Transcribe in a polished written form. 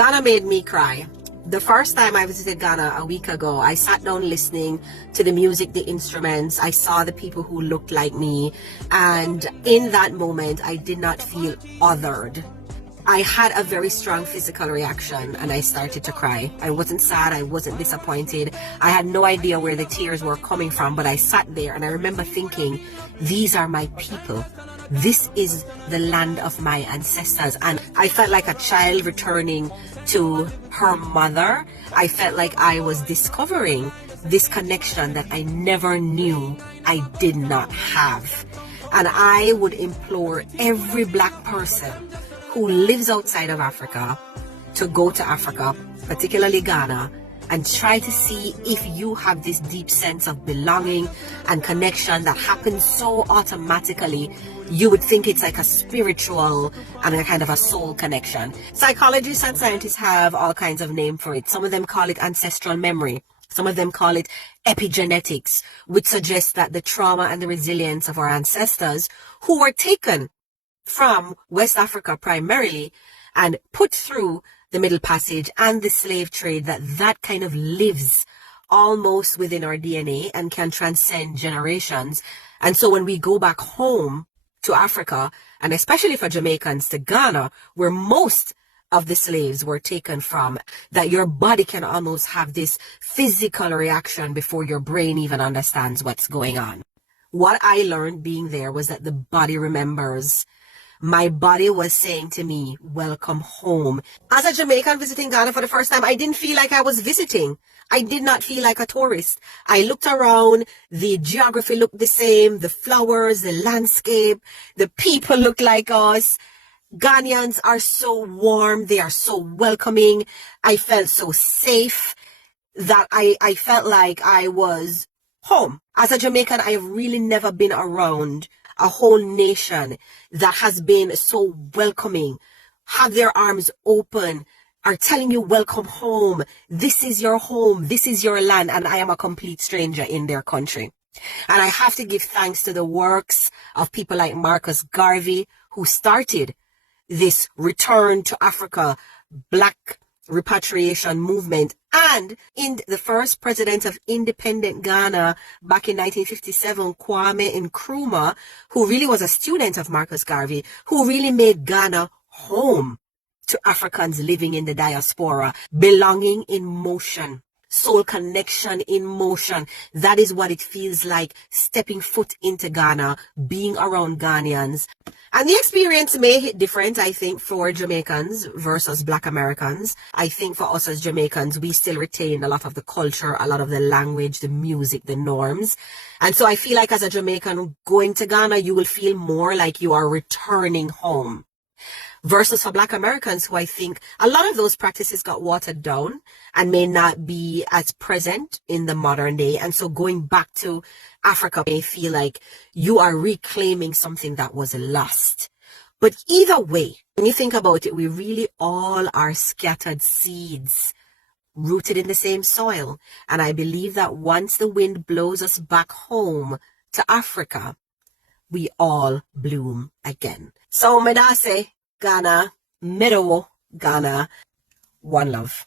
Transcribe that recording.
Ghana made me cry. The first time I visited Ghana a week ago, I sat down listening to the music, the instruments. I saw the people who looked like me. And in that moment, I did not feel othered. I had a very strong physical reaction and I started to cry. I wasn't sad. I wasn't disappointed. I had no idea where the tears were coming from, but I sat there and I remember thinking, these are my people. This is the land of my ancestors. And I felt like a child returning to her mother. I felt like I was discovering this connection that I never knew I did not have. And I would implore every black person who lives outside of Africa to go to Africa, particularly Ghana, and try to see if you have this deep sense of belonging and connection that happens so automatically. You would think it's like a spiritual and a kind of a soul connection. Psychologists and scientists have all kinds of names for it. Some of them call it ancestral memory. Some of them call it epigenetics, which suggests that the trauma and the resilience of our ancestors who were taken from West Africa primarily and put through the Middle Passage and the slave trade, that kind of lives almost within our DNA and can transcend generations. And so when we go back home to Africa, and especially for Jamaicans to Ghana, where most of the slaves were taken from, that your body can almost have this physical reaction before your brain even understands what's going on. What I learned being there was that the body remembers. My body was saying to me, welcome home. As a Jamaican visiting Ghana for the first time, I didn't feel like I was visiting. I did not feel like a tourist. I looked around, the geography looked the same, the flowers, the landscape, the people looked like us. Ghanaians are so warm, they are so welcoming. I felt so safe that I felt like I was home. As a Jamaican, I have really never been around a whole nation that has been so welcoming, have their arms open, are telling you welcome home. This is your home. This is your land. And I am a complete stranger in their country. And I have to give thanks to the works of people like Marcus Garvey, who started this return to Africa, Black repatriation movement, and in the first president of independent Ghana back in 1957, Kwame Nkrumah, who really was a student of Marcus Garvey, who really made Ghana home to Africans living in the diaspora, belonging in motion, soul connection in motion. That is what it feels like stepping foot into Ghana, being around Ghanaians. And the experience may hit different, I think, for Jamaicans versus Black Americans. I think for us as Jamaicans, we still retain a lot of the culture, a lot of the language, the music, the norms. And so I feel like as a Jamaican going to Ghana, you will feel more like you are returning home. Versus for Black Americans, who I think a lot of those practices got watered down and may not be as present in the modern day. And so going back to Africa may feel like you are reclaiming something that was lost. But either way, when you think about it, we really all are scattered seeds rooted in the same soil. And I believe that once the wind blows us back home to Africa, we all bloom again. So Medase, Ghana, Medawo, Ghana, one love.